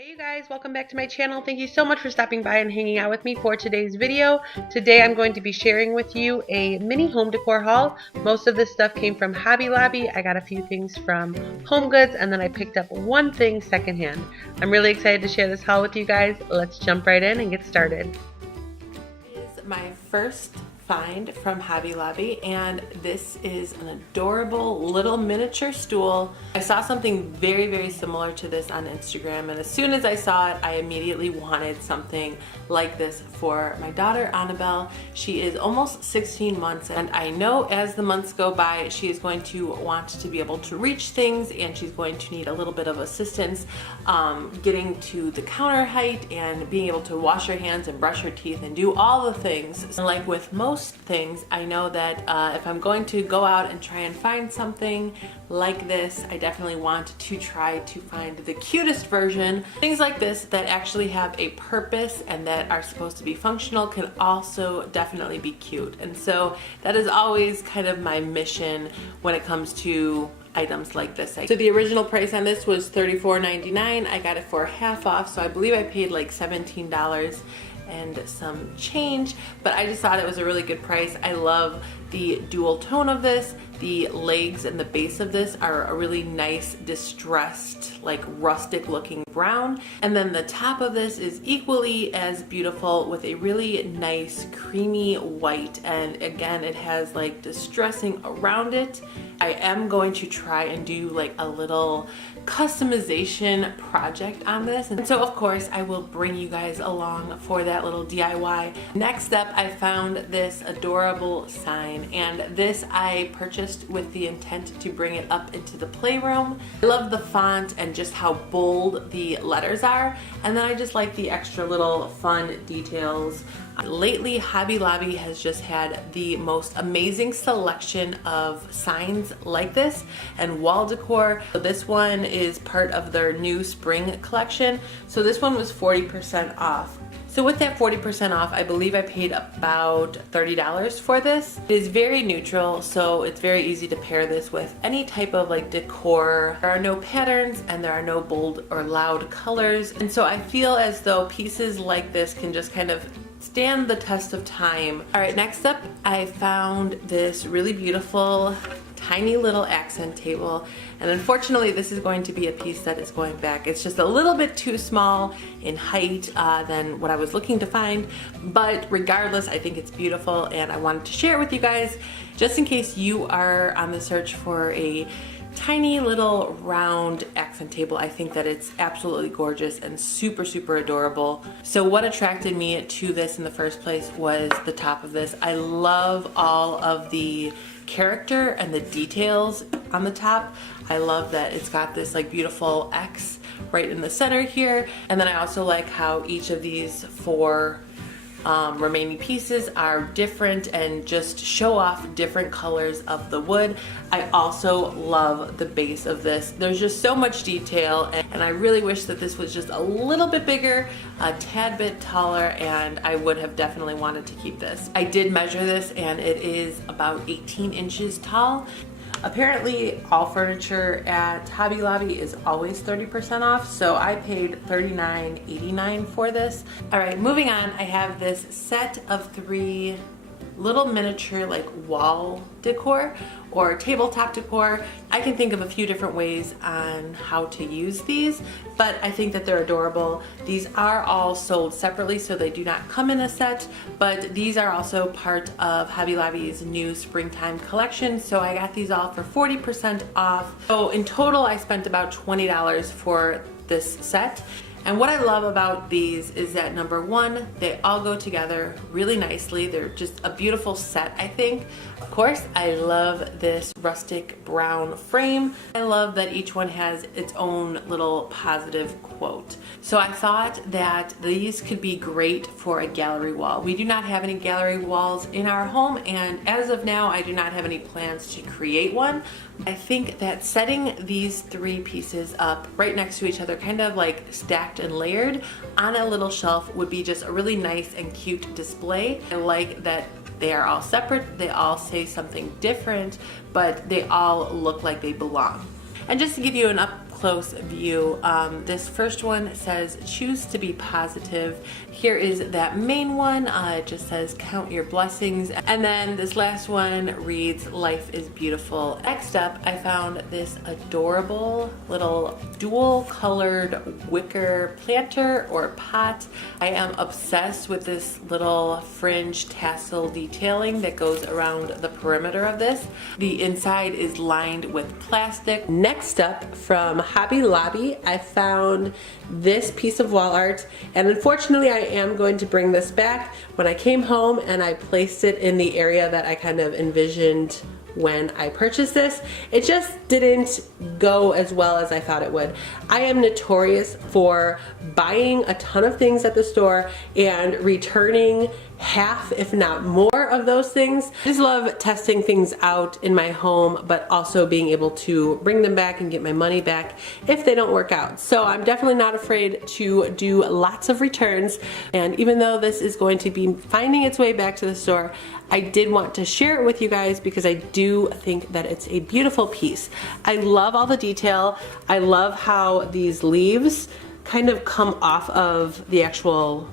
Hey you guys, welcome back to my channel. Thank you so much for stopping by and hanging out with me for today's video. Today I'm going to be sharing with you a mini home decor haul. Most of this stuff came from Hobby Lobby. I got a few things from Home Goods and then I picked up one thing secondhand. I'm really excited to share this haul with you guys. Let's jump right in and get started. This is my first find from Hobby Lobby, and this is an adorable little miniature stool. I saw something very similar to this on Instagram, and as soon as I saw it, I immediately wanted something like this for my daughter Annabelle. She is almost 16 months, and I know as the months go by, she is going to want to be able to reach things, and she's going to need a little bit of assistance getting to the counter height and being able to wash her hands and brush her teeth and do all the things. And like with most things, I know that if I'm going to go out and try and find something like this, I definitely want to try to find the cutest version. Things like this that actually have a purpose and that are supposed to be functional can also definitely be cute. And so that is always kind of my mission when it comes to items like this. So the original price on this was $34.99. I got it for half off, so I believe I paid like $17 and some change, but I just thought it was a really good price. I love the dual tone of this. The legs and the base of this are a really nice distressed, like rustic looking brown, and then the top of this is equally as beautiful with a really nice creamy white, and again it has like distressing around it. I am going to try and do like a little customization project on this, and so of course I will bring you guys along for that little DIY. Next up, I found this adorable sign, and this I purchased with the intent to bring it up into the playroom. I love the font and just how bold the letters are, and then I just like the extra little fun details. Lately, Hobby Lobby has just had the most amazing selection of signs like this and wall decor. So this one is part of their new spring collection. So this one was 40% off. So with that 40% off, I believe I paid about $30 for this. It is very neutral, so it's very easy to pair this with any type of like decor. There are no patterns and there are no bold or loud colors. And so I feel as though pieces like this can just kind of stand the test of time. All right, next up, I found this really beautiful tiny little accent table, and unfortunately this is going to be a piece that is going back. It's just a little bit too small in height than what I was looking to find, but regardless I think it's beautiful and I wanted to share it with you guys just in case you are on the search for a tiny little round accent table. I think that it's absolutely gorgeous and super adorable. So what attracted me to this in the first place was the top of this. I love all of the character and the details on the top. I love that it's got this like beautiful X right in the center here, and then I also like how each of these four remaining pieces are different and just show off different colors of the wood. I also love the base of this. There's just so much detail, and I really wish that this was just a little bit bigger, a tad bit taller, and I would have definitely wanted to keep this. I did measure this and it is about 18 inches tall. Apparently all furniture at Hobby Lobby is always 30% off, so I paid $39.89 for this. All right, moving on, I have this set of 3 little miniature like wall decor or tabletop decor. I can think of a few different ways on how to use these, but I think that they're adorable. These are all sold separately, so they do not come in a set, but these are also part of Hobby Lobby's new springtime collection, so I got these all for 40% off. So in total I spent about $20 for this set. And what I love about these is that number one, they all go together really nicely. They're just a beautiful set, I think. Of course, I love this rustic brown frame. I love that each one has its own little positive quote. So I thought that these could be great for a gallery wall. We do not have any gallery walls in our home, and as of now, I do not have any plans to create one. I think that setting these 3 pieces up right next to each other, kind of like stacked and layered on a little shelf, would be just a really nice and cute display. I like that they are all separate, they all say something different, but they all look like they belong. And just to give you an up close view. This first one says choose to be positive. Here is that main one. It just says count your blessings. And then this last one reads life is beautiful. Next up, I found this adorable little dual colored wicker planter or pot. I am obsessed with this little fringe tassel detailing that goes around the perimeter of this. The inside is lined with plastic. Next up, from Hobby Lobby, I found this piece of wall art, and unfortunately I am going to bring this back. When I came home and I placed it in the area that I kind of envisioned when I purchased this, it just didn't go as well as I thought it would. I am notorious for buying a ton of things at the store and returning half, if not more, of those things. I just love testing things out in my home, but also being able to bring them back and get my money back if they don't work out. So I'm definitely not afraid to do lots of returns. And even though this is going to be finding its way back to the store, I did want to share it with you guys because I do think that it's a beautiful piece. I love all the detail. I love how these leaves kind of come off of the actual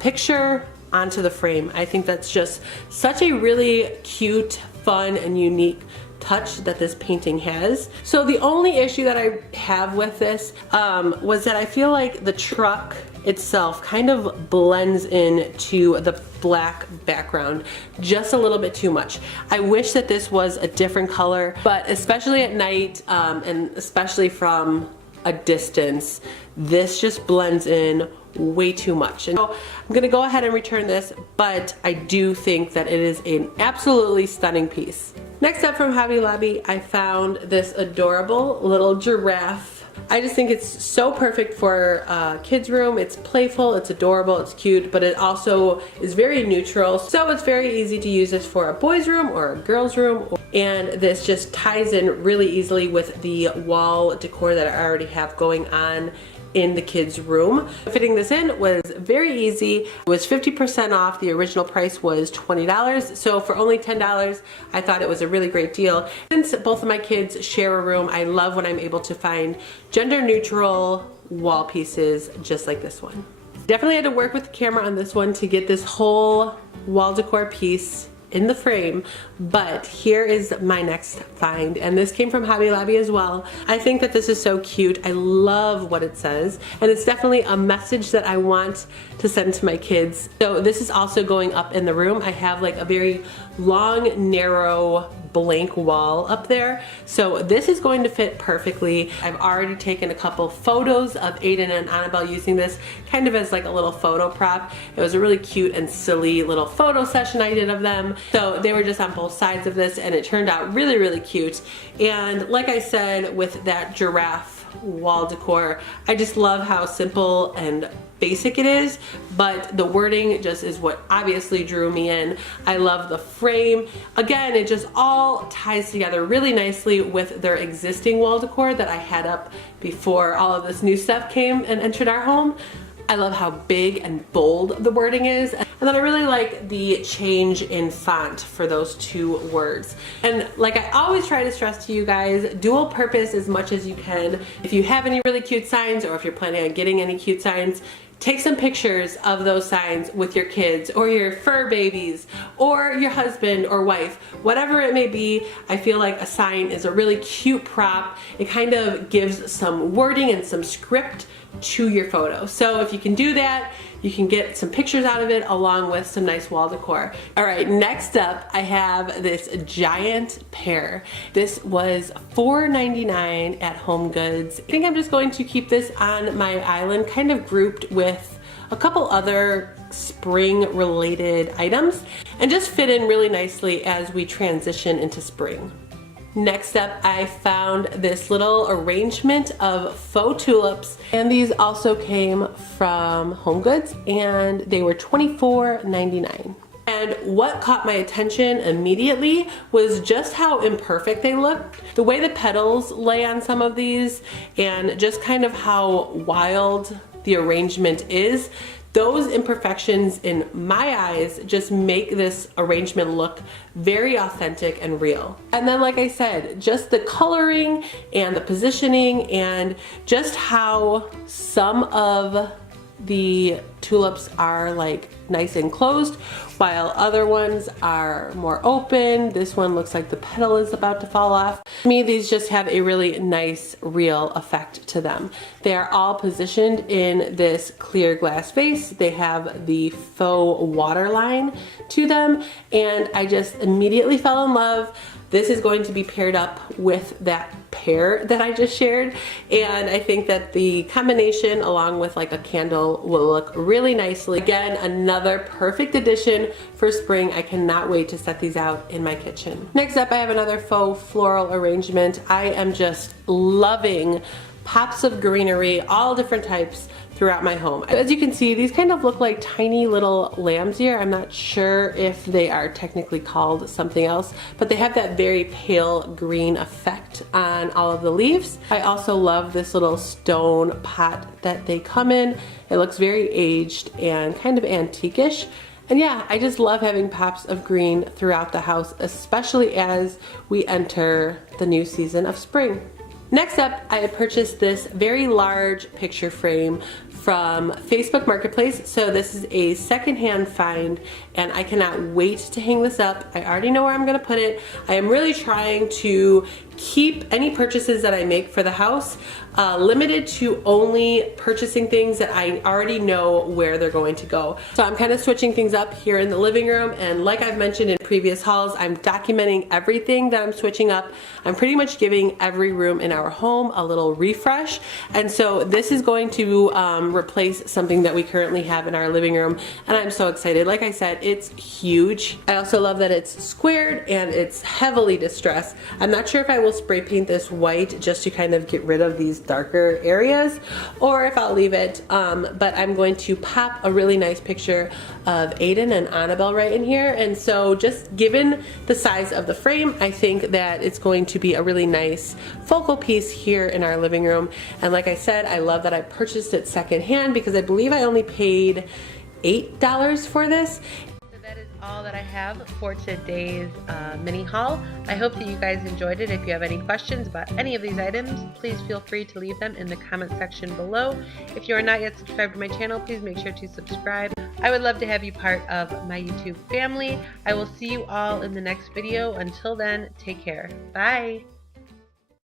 picture onto the frame. I think that's just such a really cute, fun, and unique touch that this painting has. So the only issue that I have with this was that I feel like the truck itself kind of blends into the black background just a little bit too much. I wish that this was a different color, but especially at night and especially from a distance, this just blends in way too much. And so I'm gonna go ahead and return this, but I do think that it is an absolutely stunning piece. Next up, from Hobby Lobby, I found this adorable little giraffe. I just think it's so perfect for a kid's room. It's playful, it's adorable, it's cute, but it also is very neutral. So it's very easy to use this for a boy's room or a girl's room. And this just ties in really easily with the wall decor that I already have going on in the kids' room. Fitting this in was very easy. It was 50% off. The original price was $20. So for only $10, I thought it was a really great deal. Since both of my kids share a room, I love when I'm able to find gender neutral wall pieces just like this one. Definitely had to work with the camera on this one to get this whole wall decor piece in the frame, but here is my next find, and this came from Hobby Lobby as well. I think that this is so cute. I love what it says, and it's definitely a message that I want to send to my kids. So this is also going up in the room. I have like a very long, narrow, blank wall up there. So this is going to fit perfectly. I've already taken a couple photos of Aiden and Annabelle using this kind of as like a little photo prop. It was a really cute and silly little photo session I did of them. So they were just on both sides of this, and it turned out really, really cute. And like I said, with that giraffe wall decor, I just love how simple and basic it is, but the wording just is what obviously drew me in. I love the frame. Again, it just all ties together really nicely with their existing wall decor that I had up before all of this new stuff came and entered our home. I love how big and bold the wording is. And then I really like the change in font for those two words. And like I always try to stress to you guys, dual purpose as much as you can. If you have any really cute signs, or if you're planning on getting any cute signs, take some pictures of those signs with your kids or your fur babies or your husband or wife, whatever it may be. I feel like a sign is a really cute prop. It kind of gives some wording and some script to your photo. So if you can do that, you can get some pictures out of it along with some nice wall decor. All right, next up I have this giant pear. This was $4.99 at Home Goods. I think I'm just going to keep this on my island, kind of grouped with a couple other spring related items, and just fit in really nicely as we transition into spring. Next up, I found this little arrangement of faux tulips, and these also came from Home Goods, and they were $24.99. And what caught my attention immediately was just how imperfect they looked. The way the petals lay on some of these, and just kind of how wild the arrangement is. those imperfections in my eyes just make this arrangement look very authentic and real. And then, like I said, just the coloring and the positioning and just how some of the tulips are like nice and closed while other ones are more open. This one looks like the petal is about to fall off. To me, these just have a really nice, real effect to them. They are all positioned in this clear glass vase. They have the faux water line to them, and I just immediately fell in love. This is going to be paired up with that pear that I just shared, and I think that the combination along with like a candle will look really nicely. Again, another perfect addition for spring. I cannot wait to set these out in my kitchen. Next up, I have another faux floral arrangement. I am just loving pops of greenery, all different types throughout my home. As you can see, these kind of look like tiny little lambs here. I'm not sure if they are technically called something else, but they have that very pale green effect on all of the leaves. I also love this little stone pot that they come in. It looks very aged and kind of antique-ish. And yeah, I just love having pops of green throughout the house, especially as we enter the new season of spring. Next up, I had purchased this very large picture frame from Facebook Marketplace. So this is a secondhand find, and I cannot wait to hang this up. I already know where I'm gonna put it. I am really trying to keep any purchases that I make for the house limited to only purchasing things that I already know where they're going to go. So I'm kind of switching things up here in the living room, and like I've mentioned in previous hauls, I'm documenting everything that I'm switching up. I'm pretty much giving every room in our home a little refresh, and so this is going to replace something that we currently have in our living room, and I'm so excited. Like I said, it's huge. I also love that it's squared and it's heavily distressed. I'm not sure if I will spray paint this white just to kind of get rid of these darker areas, or if I'll leave it, but I'm going to pop a really nice picture of Aiden and Annabelle right in here. And so just given the size of the frame, I think that it's going to be a really nice focal piece here in our living room. And like I said, I love that I purchased it secondhand because I believe I only paid $8 for this. That is all that I have for today's mini haul. I hope that you guys enjoyed it. If you have any questions about any of these items, please feel free to leave them in the comment section below. If you are not yet subscribed to my channel, please make sure to subscribe. I would love to have you part of my YouTube family. I will see you all in the next video. Until then, take care. Bye.